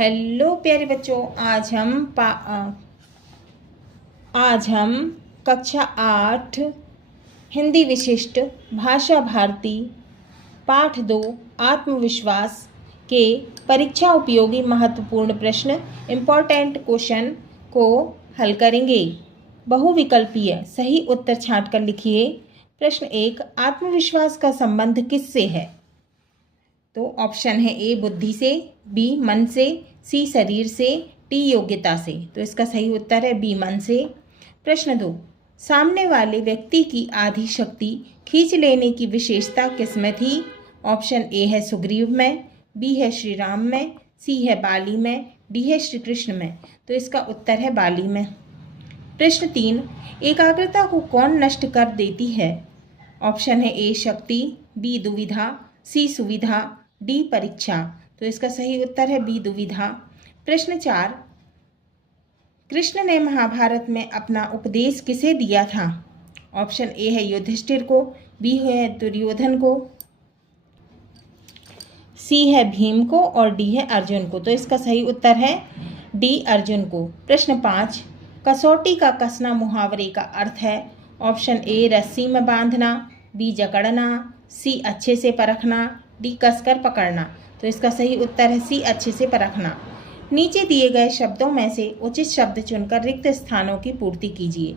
Hello प्यारे बच्चों, आज हम कक्षा 8 हिंदी विशिष्ट भाषा भारती पाठ 2 आत्मविश्वास के परीक्षा उपयोगी महत्वपूर्ण प्रश्न इम्पोर्टेंट क्वेश्चन को हल करेंगे। बहुविकल्पीय सही उत्तर छांटकर लिखिए। प्रश्न 1, आत्मविश्वास का संबंध किससे है? तो ऑप्शन है ए बुद्धि से, बी मन से, सी शरीर से, डी योग्यता से। तो इसका सही उत्तर है बी मन से। प्रश्न 2, सामने वाले व्यक्ति की आधी शक्ति खींच लेने की विशेषता किसमें थी? ऑप्शन ए है सुग्रीव में, बी है श्री राम में, सी है बाली में, डी है श्री कृष्ण में। तो इसका उत्तर है बाली में। प्रश्न 3, एकाग्रता को कौन नष्ट कर देती है? ऑप्शन है ए शक्ति, बी दुविधा, सी सुविधा, डी परीक्षा। तो इसका सही उत्तर है बी दुविधा। प्रश्न 4, कृष्ण ने महाभारत में अपना उपदेश किसे दिया था? ऑप्शन ए है युधिष्ठिर को, बी है दुर्योधन को, सी है भीम को और डी है अर्जुन को। तो इसका सही उत्तर है डी अर्जुन को। प्रश्न 5, कसौटी का कसना मुहावरे का अर्थ है? ऑप्शन ए रस्सी में बांधना, बी जकड़ना, सी अच्छे से परखना, डी कसकर पकड़ना। तो इसका सही उत्तर है सी अच्छे से परखना। नीचे दिए गए शब्दों में से उचित शब्द चुनकर रिक्त स्थानों की पूर्ति कीजिए।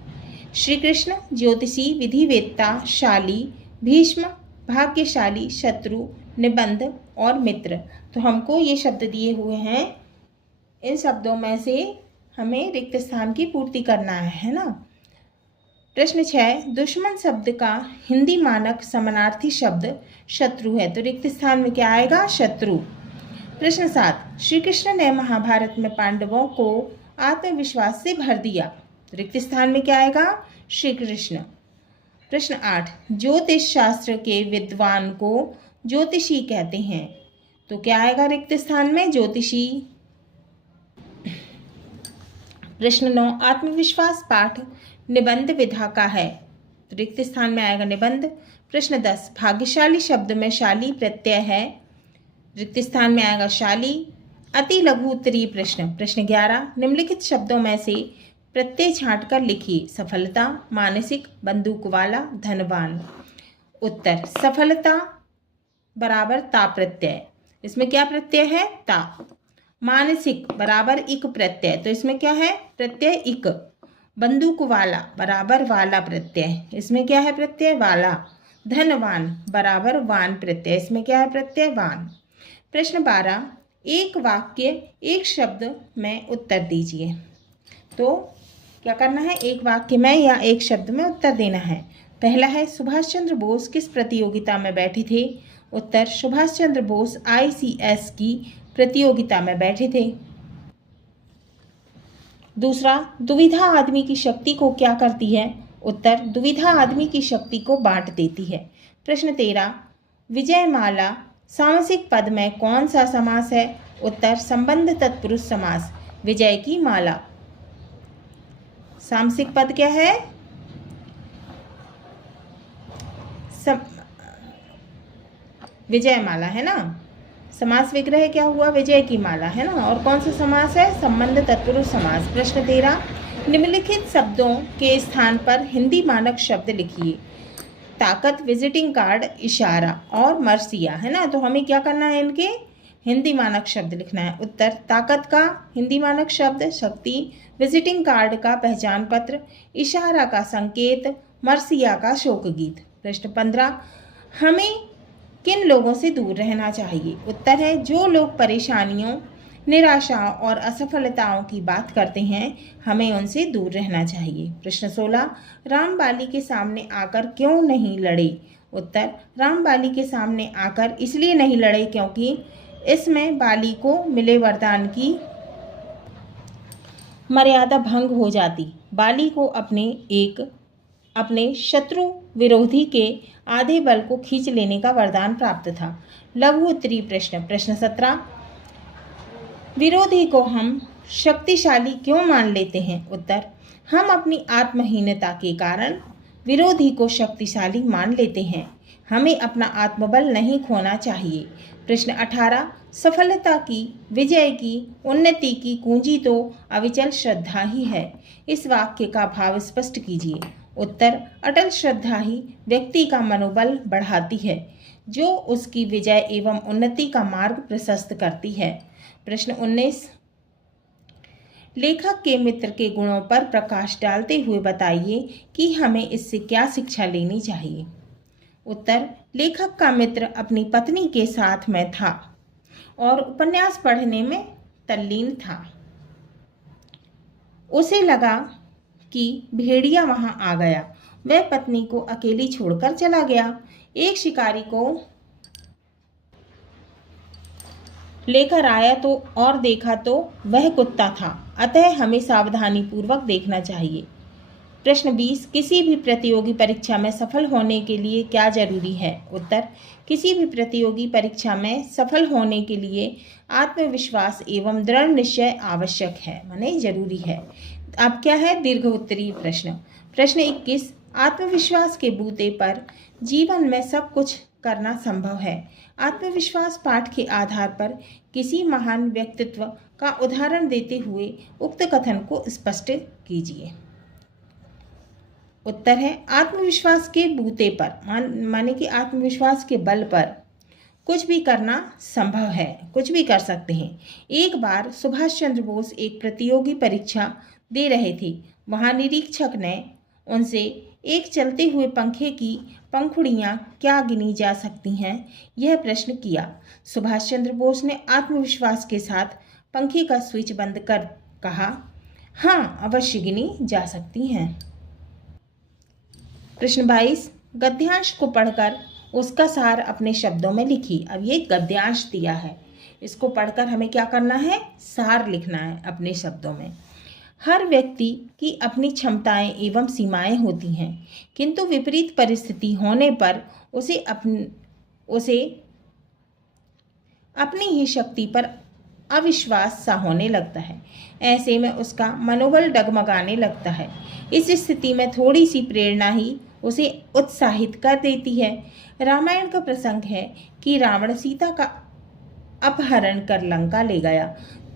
श्री कृष्ण ज्योतिषी, विधिवेत्ता, शाली, भीष्म भाग्यशाली, शत्रु, निबंध और मित्र। तो हमको ये शब्द दिए हुए हैं, इन शब्दों में से हमें रिक्त स्थान की पूर्ति करना है ना। प्रश्न 6, दुश्मन शब्द का हिंदी मानक समानार्थी शब्द शत्रु है। तो रिक्त स्थान में क्या आएगा? शत्रु। प्रश्न 7, श्री कृष्ण ने महाभारत में पांडवों को आत्मविश्वास से भर दिया। रिक्त स्थान में क्या आएगा? श्री कृष्ण। प्रश्न 8, ज्योतिष शास्त्र के विद्वान को ज्योतिषी कहते हैं। तो क्या आएगा रिक्त स्थान में? ज्योतिषी। प्रश्न 9, आत्मविश्वास पाठ निबंध विधा का है। तो रिक्त स्थान में आएगा निबंध। प्रश्न 10, भाग्यशाली शब्द में शाली प्रत्यय है। रिक्त स्थान में आएगा शाली। अति लघु उत्तरीय प्रश्न। प्रश्न 11, निम्नलिखित शब्दों में से प्रत्यय छांटकर लिखिए। सफलता, मानसिक, बंदूक वाला, धनवान। उत्तर, सफलता बराबर ता प्रत्यय। इसमें क्या प्रत्यय है? ता। मानसिक बराबर इक प्रत्यय। तो इसमें क्या है? प्रत्यय इक। बंदूक वाला बराबर वाला प्रत्यय। इसमें क्या है? प्रत्यय वाला। धनवान बराबर वान प्रत्यय। इसमें क्या है? प्रत्यय वान। प्रश्न 12, एक वाक्य एक शब्द में उत्तर दीजिए। तो क्या करना है? एक वाक्य में या एक शब्द में उत्तर देना है। पहला है, सुभाष चंद्र बोस किस प्रतियोगिता में बैठे थे? उत्तर, सुभाष चंद्र बोस ICS की प्रतियोगिता में बैठे थे। दूसरा, दुविधा आदमी की शक्ति को क्या करती है? उत्तर, दुविधा आदमी की शक्ति को बांट देती है। प्रश्न 13, विजयमाला सामासिक पद में कौन सा समास है? उत्तर, संबंध तत्पुरुष समास। विजय की माला सामासिक पद क्या है? विजयमाला है ना। समास विग्रह क्या हुआ? विजय की माला है ना। और कौन सा समास है? संबंध तत्पुरुष समास। प्रश्न 13, निम्नलिखित शब्दों के स्थान पर हिंदी मानक शब्द लिखिए। ताकत, विजिटिंग कार्ड, इशारा और मरसिया है ना। तो हमें क्या करना है? इनके हिंदी मानक शब्द लिखना है। उत्तर, ताकत का हिंदी मानक शब्द शक्ति, विजिटिंग कार्ड का पहचान पत्र, इशारा का संकेत, मरसिया का शोक गीत। प्रश्न 15, हमें किन लोगों से दूर रहना चाहिए? उत्तर है, जो लोग परेशानियों, निराशाओं और असफलताओं की बात करते हैं, हमें उनसे दूर रहना चाहिए। प्रश्न 16, राम बाली के सामने आकर क्यों नहीं लड़े? उत्तर, राम बाली के सामने आकर इसलिए नहीं लड़े क्योंकि इसमें बाली को मिले वरदान की मर्यादा भंग हो जाती। बाली को अपने शत्रु विरोधी के आधे बल को खींच लेने का वरदान प्राप्त था। लघु उत्तरीय प्रश्न। प्रश्न 17, विरोधी को हम शक्तिशाली क्यों मान लेते हैं? उत्तर, हम अपनी आत्महीनता के कारण विरोधी को शक्तिशाली मान लेते हैं। हमें अपना आत्मबल नहीं खोना चाहिए। प्रश्न 18, सफलता की, विजय की, उन्नति की कुंजी तो अविचल श्रद्धा ही है। इस वाक्य का भाव स्पष्ट कीजिए। उत्तर, अटल श्रद्धा ही व्यक्ति का मनोबल बढ़ाती है, जो उसकी विजय एवं उन्नति का मार्ग प्रशस्त करती है। प्रश्न 19, लेखक के मित्र के गुणों पर प्रकाश डालते हुए बताइए कि हमें इससे क्या शिक्षा लेनी चाहिए। उत्तर, लेखक का मित्र अपनी पत्नी के साथ में था और उपन्यास पढ़ने में तल्लीन था। उसे लगा कि भेड़िया वहां आ गया। वह पत्नी को अकेली छोड़कर चला गया। एक शिकारी को लेकर आया तो और देखा तो वह कुत्ता था, अतः हमें सावधानी पूर्वक देखना चाहिए। प्रश्न 20, किसी भी प्रतियोगी परीक्षा में सफल होने के लिए क्या जरूरी है। उत्तर, किसी भी प्रतियोगी परीक्षा में सफल होने के लिए आत्मविश्वास एवं दृढ़ निश्चय आवश्यक है, माने जरूरी है। अब क्या है दीर्घ उत्तरीय प्रश्न। प्रश्न 21, आत्मविश्वास के बूते पर जीवन में सब कुछ करना संभव है। आत्मविश्वास पाठ के आधार पर किसी महान व्यक्तित्व का उदाहरण देते हुए उक्त कथन को स्पष्ट कीजिए। उत्तर है, आत्मविश्वास के बूते पर माने कि आत्मविश्वास के बल पर कुछ भी करना संभव है, कुछ भी कर सकते हैं। एक बार सुभाष चंद्र बोस एक प्रतियोगी परीक्षा दे रहे थे। वहां निरीक्षक ने उनसे एक चलते हुए पंखे की पंखुड़ियां क्या गिनी जा सकती हैं, यह प्रश्न किया। सुभाष चंद्र बोस ने आत्मविश्वास के साथ पंखे का स्विच बंद कर कहा, हाँ अवश्य गिनी जा सकती हैं। प्रश्न 22, गद्यांश को पढ़कर उसका सार अपने शब्दों में लिखिए। अब ये गद्यांश दिया है, इसको पढ़कर हमें क्या करना है, सार लिखना है अपने शब्दों में। हर व्यक्ति की अपनी क्षमताएं एवं सीमाएं होती हैं, किंतु विपरीत परिस्थिति होने पर उसे अपनी ही शक्ति पर अविश्वास सा होने लगता है। ऐसे में उसका मनोबल डगमगाने लगता है। इस स्थिति में थोड़ी सी प्रेरणा ही उसे उत्साहित कर देती है। रामायण का प्रसंग है कि रावण सीता का अपहरण कर लंका ले गया।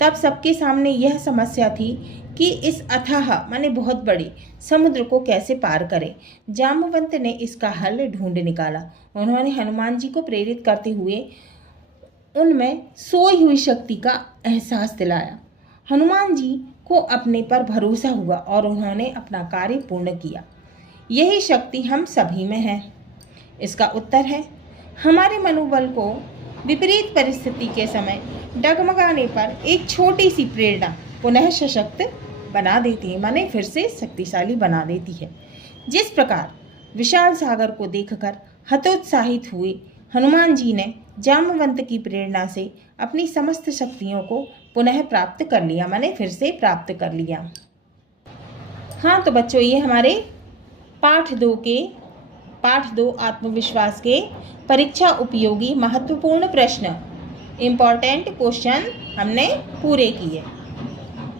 तब सबके सामने यह समस्या थी कि इस अथाह माने बहुत बड़े समुद्र को कैसे पार करें। जामवंत ने इसका हल ढूंढ निकाला। उन्होंने हनुमान जी को प्रेरित करते हुए उनमें सोई हुई शक्ति का एहसास दिलाया। हनुमान जी को अपने पर भरोसा हुआ और उन्होंने अपना कार्य पूर्ण किया। यही शक्ति हम सभी में है। इसका उत्तर है, हमारे मनोबल को विपरीत परिस्थिति के समय डगमगाने पर एक छोटी सी प्रेरणा पुनः सशक्त बना देती है, माने फिर से शक्तिशाली बना देती है। जिस प्रकार विशाल सागर को देखकर हतोत्साहित हुए हनुमान जी ने जामवंत की प्रेरणा से अपनी समस्त शक्तियों को पुनः प्राप्त कर लिया, माने फिर से प्राप्त कर लिया। हाँ तो बच्चों, ये हमारे पाठ 2 आत्मविश्वास के परीक्षा उपयोगी महत्वपूर्ण प्रश्न, इम्पॉर्टेंट क्वेश्चन हमने पूरे किए।